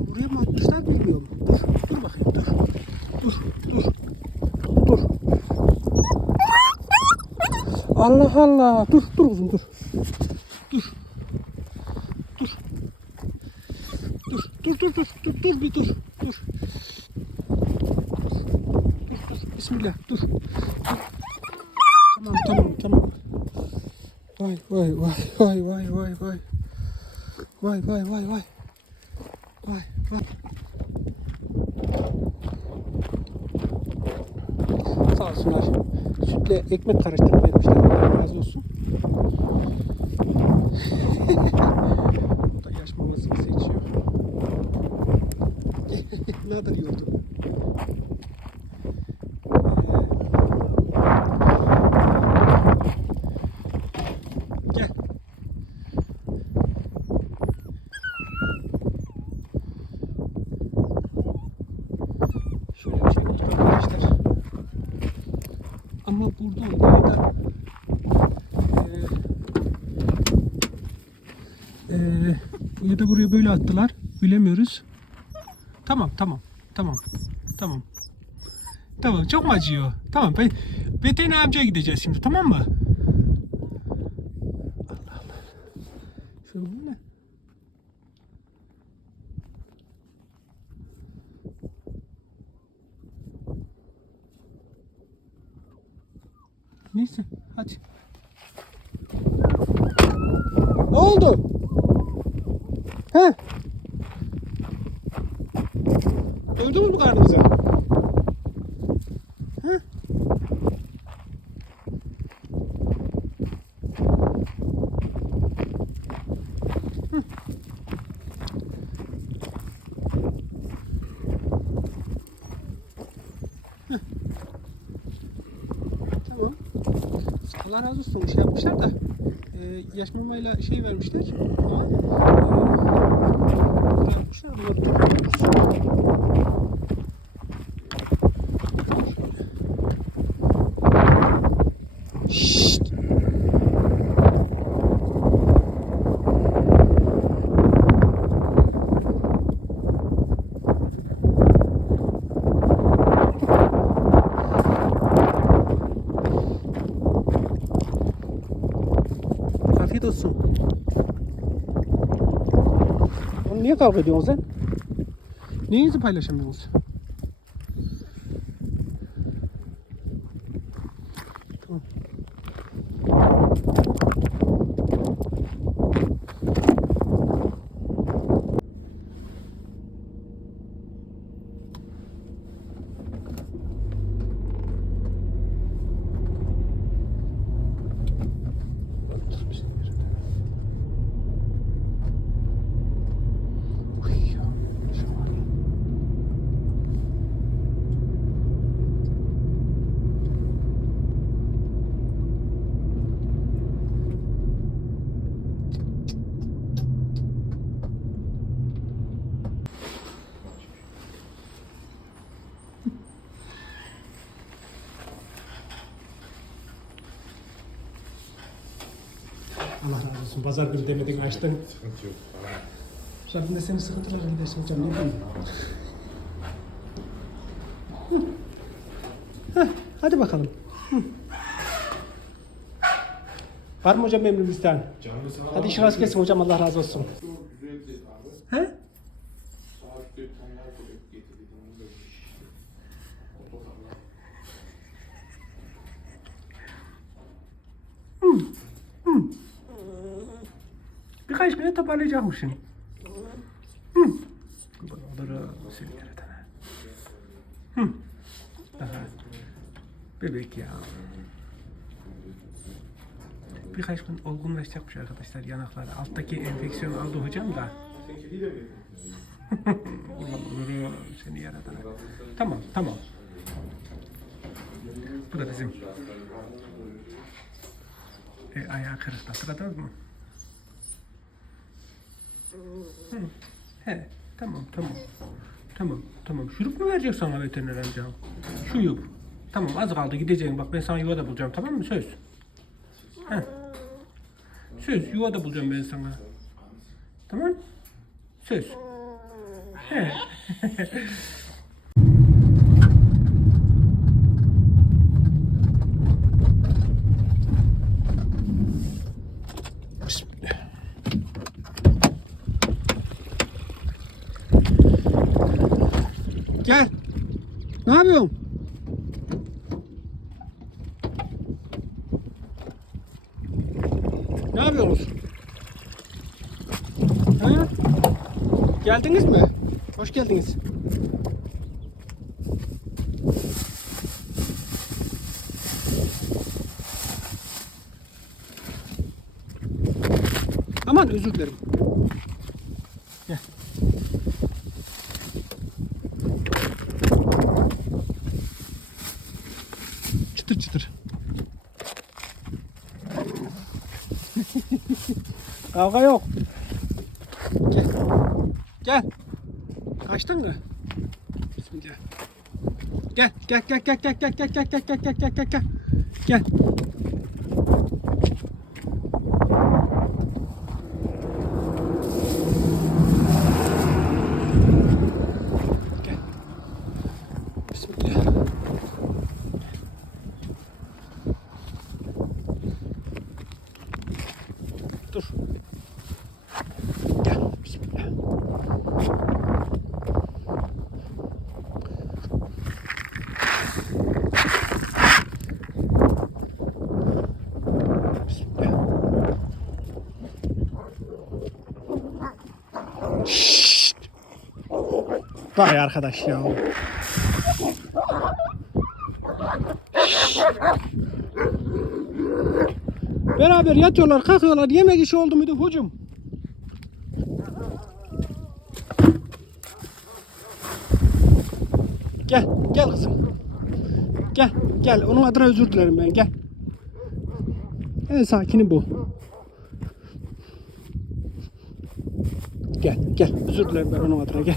Yani bizimkilerden mi buraya mı atmışlar bilmiyorum. Dur, dur bakayım dur. Dur, dur. Dur. Allah Allah. Dur, dur kuzum dur. Dur. Dur. Dur, dur, dur, dur, dur, dur, bir dur, dur. Dur, dur, Bismillah, dur. dur. Tamam, tamam, tamam. Vay, vay, vay, vay, vay, vay, vay. Vay, vay, vay, vay. Vay, vay. Sağ olsunlar. Sütle ekmek karıştırıp vermişler. Allah razı olsun. Bu da yaş mamasını seçiyor. ne kadar iyi oldu. Gel. Şöyle bir şey bulduk arkadaşlar. Ama burada olmayı da eee eee, ya da buraya böyle attılar. Bilemiyoruz. Tamam tamam tamam tamam. Tamam çok mu acıyor? Tamam ben veteriner amcaya gideceğiz şimdi tamam mı? Allah Allah. Şöyle ne? Neyse hadi. Ne oldu? He? Doydunuz mu karnınıza? He? Hı. Hı. Tamam. Allah razı olsun şey yapmışlar da e, yaş şey vermişler. Ama e, yapmışlar bunları topluyoruz. Şşt. Afiyet olsun. Oğlum niye kavga ediyorsun sen? Yüzü paylaşamıyorsunuz? Tamam. Uyuyor. Şu an. Allah razı olsun. Pazar günü demedin açtın. Sıkıntı yok. Rabbim de senin sıkıntılarını gidersin hocam. Ne? Hı. Heh, hadi bakalım. Hı. Var mı hocam sana Hadi işin rast gelsin hocam Allah razı olsun. Güzel dedi abi. He? Saat bir tane koyup getirdim. Onu da yemiş. Otokarlar. Birkaç güne toparlayacakmışsın. Hı. Buraları seni yaratana. Hı. Daha bebek ya. Birkaç gün olgunlaşacakmış arkadaşlar yanakları. Alttaki enfeksiyon aldı hocam da. Mi? Buraları seni yaratana. Tamam tamam. Bu da bizim. E, ayağı kırık hatırladınız mı? Hı. He, tamam tamam. Tamam tamam. Şurup mu verecek sana veteriner amca? Şurup. Tamam az kaldı gideceğim. Bak ben sana yuva da bulacağım tamam mı? Söz. He. Söz yuva da bulacağım ben sana. Tamam. Söz. He. Bismillah. Gel. Ne yapıyorsun? Ne yapıyorsunuz? Ha? Geldiniz mi? Hoş geldiniz. Aman özür dilerim. Kavga yok. Gel. Gel. Kaçtın mı? Bismillah. Gel gel gel gel gel gel gel gel gel gel gel gel gel gel. Gel. Gel. Bismillah. Dur. Gel. Bismillah. Bismillah. Şşt. Vay arkadaş ya. Beraber yatıyorlar, kalkıyorlar. Yemek işi oldu muydu hocam? Gel, gel kızım. Gel, gel. Onun adına özür dilerim ben. Gel. En sakini bu. Gel, gel. Özür dilerim ben onun adına. Gel.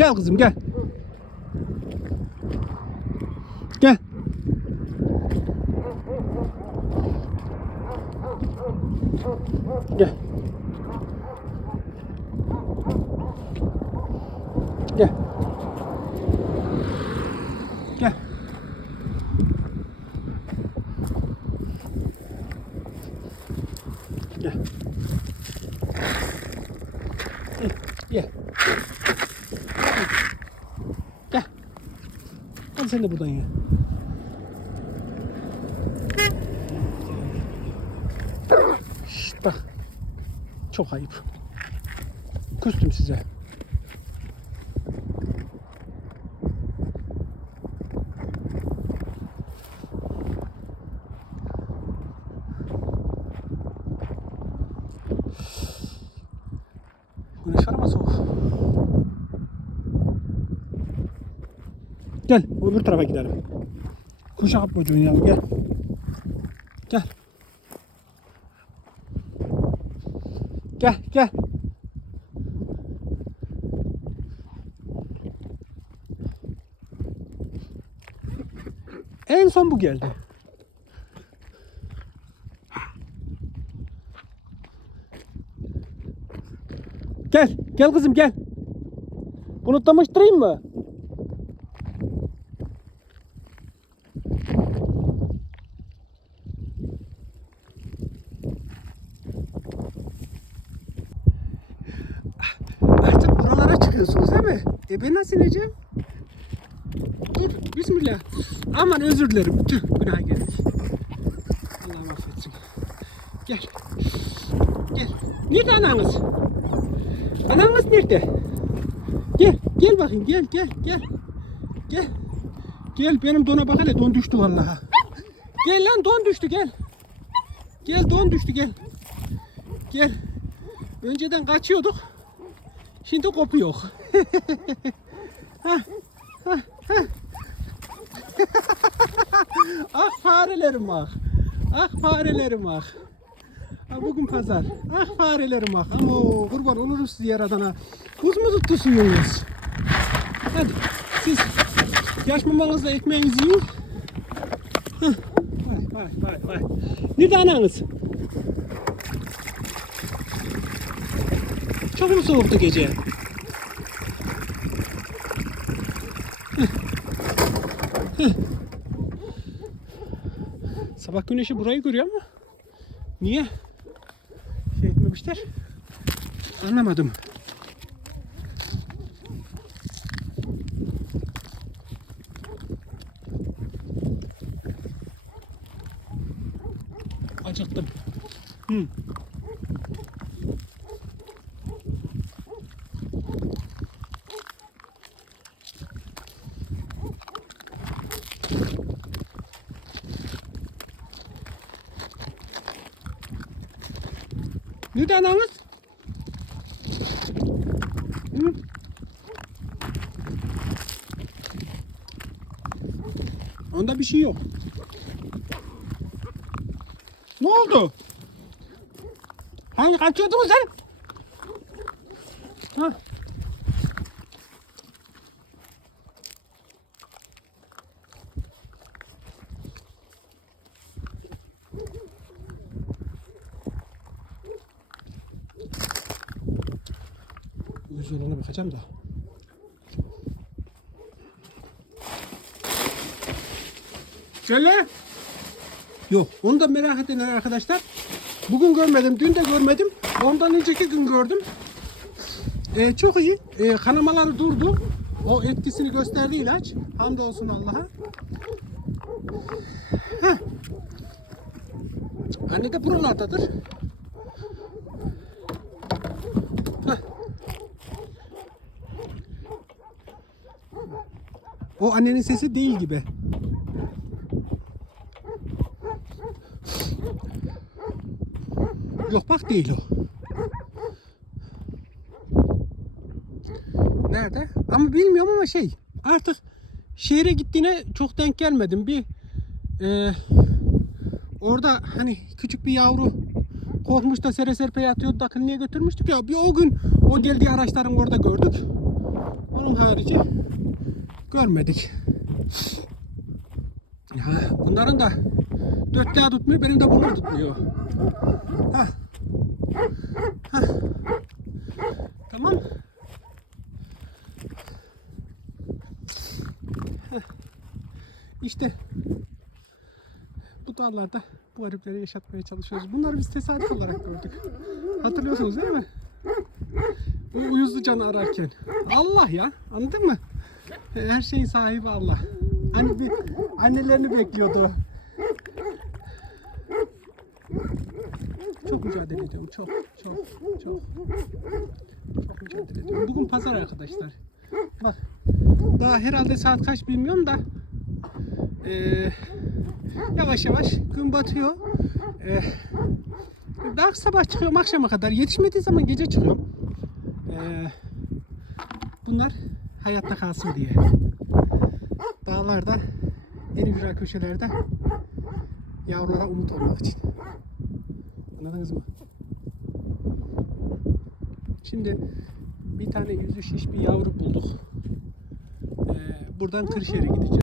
Gel kızım gel. Gel. Gel. Gel. Gel. Gel. Gel. Sen de buradan ye. Şşt bak. Çok ayıp. Küstüm size. Güneş var ama soğuk. Gel öbür tarafa gidelim. Kuşa kapmaca oynayalım gel. Gel. Gel gel. En son bu geldi. Gel, gel kızım gel. Bunu tanıştırayım mı? Artık buralara çıkıyorsunuz değil mi? E ben nasıl ineceğim? Dur, bismillah. Aman özür dilerim. Tüh, günah geldik. Allah affetsin. Gel. Gel. Nerede ananız? Ananız nerede? Gel, gel bakayım, gel, gel, gel. Gel. Gel benim dona bak hele don düştü vallahi. Gel lan don düştü gel. Gel don düştü gel. Gel. Önceden kaçıyorduk. Şimdi hah, hah. ah farelerim ah. Ah farelerim ah. Ha, bugün pazar. Ah farelerim ah. Ama kurban olurum sizi yaradana. Buz mu tuttu suyunuz? Hadi siz yaş mamanızla ekmeğinizi yiyin. Hah. Vay vay vay vay. Nerede ananız? Çok mu soğuktu gece? Sabah güneşi burayı görüyor ama niye şey etmemişler? Anlamadım. Acıktım. Hı. Nerede anamız? Hı? Onda bir şey yok. Ne oldu? Hani kaçıyordun sen? Ha? Bakacağım da. Söyle. Yok onu da merak edenler arkadaşlar. Bugün görmedim, dün de görmedim. Ondan önceki gün gördüm. Ee, çok iyi. Ee, kanamaları durdu. O etkisini gösterdi ilaç. Hamdolsun Allah'a. Anne de buralardadır. O annenin sesi değil gibi. Yok bak değil o. Nerede? Ama bilmiyorum ama şey artık şehre gittiğine çok denk gelmedim. Bir e, orada hani küçük bir yavru korkmuş da sere serpe yatıyordu da kliniğe götürmüştük ya. Bir o gün o geldiği araçların orada gördük. Onun harici görmedik. Ya bunların da dört daha tutmuyor, benim de bunu tutmuyor. Hah. Hah. Tamam. Heh. İşte bu dağlarda bu garipleri yaşatmaya çalışıyoruz. Bunları biz tesadüf olarak gördük. Hatırlıyorsunuz değil mi? O uyuzlu canı ararken. Allah ya anladın mı? Her şeyin sahibi Allah. Hani bir annelerini bekliyordu. Çok mücadele ediyorum. Çok, çok, çok. Çok mücadele ediyorum. Bugün pazar arkadaşlar. Bak. Daha herhalde saat kaç bilmiyorum da. eee, yavaş yavaş gün batıyor. Eee, daha sabah çıkıyorum akşama kadar. Yetişmediği zaman gece çıkıyorum. Eee, bunlar hayatta kalsın diye. Dağlarda, en ücra köşelerde yavrulara umut olmak için. Anladınız mı? Şimdi bir tane yüzü şiş bir yavru bulduk. Ee, buradan Kırşehir'e gideceğiz.